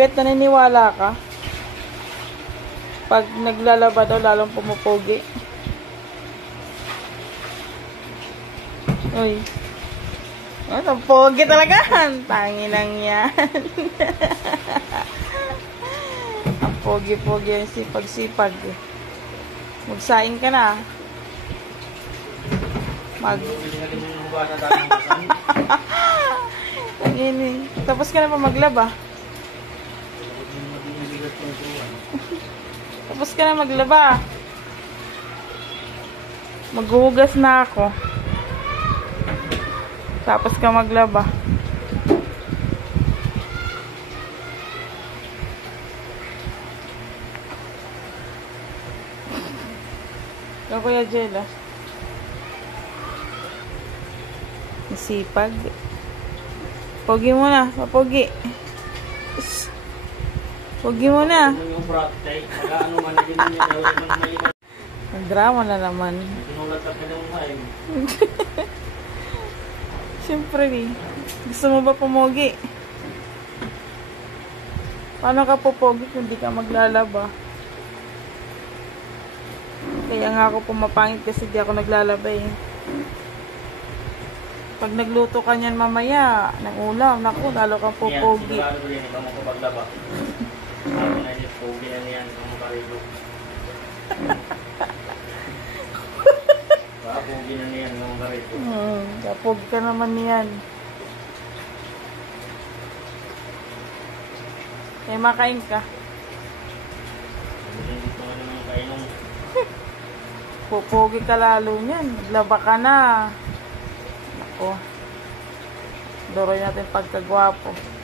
Bet, naniniwala ka? Pag naglalaba daw, lalong pumupogi. Uy. Ang pogi talaga. Tanginang yan. Ang pogi-pogi yung sipag-sipag. Magsaing ka na. Tangini. Tapos ka na pa maglaba. Tapos ka na maglaba. Maghuhugas na ako. Tapos ka maglaba. Ikaw, Kuya Jella. Masipag. Pogi mo na. Papogi. Pogi mo na. Nagdrama na naman. Siyempre gusto mo ba pumogi? Paano ka pupogi kung di ka maglalaba? Kaya nga ako pumapangit kasi di ako naglalaba eh. Pag nagluto ka niyan mamaya ng ulam, naku, lalo kang pupogi. Sigurado yan, ibang mo paglaba. Ako na yung pogi na niyan, ang makarigo. Pogi na niyan, ang makarigo. Kapog ka naman niyan. Kaya makain ka. Hindi ko naman kainong. Pupogi ka lalo niyan. Maglaba ka na. Ako. Doroy natin pagkagwapo.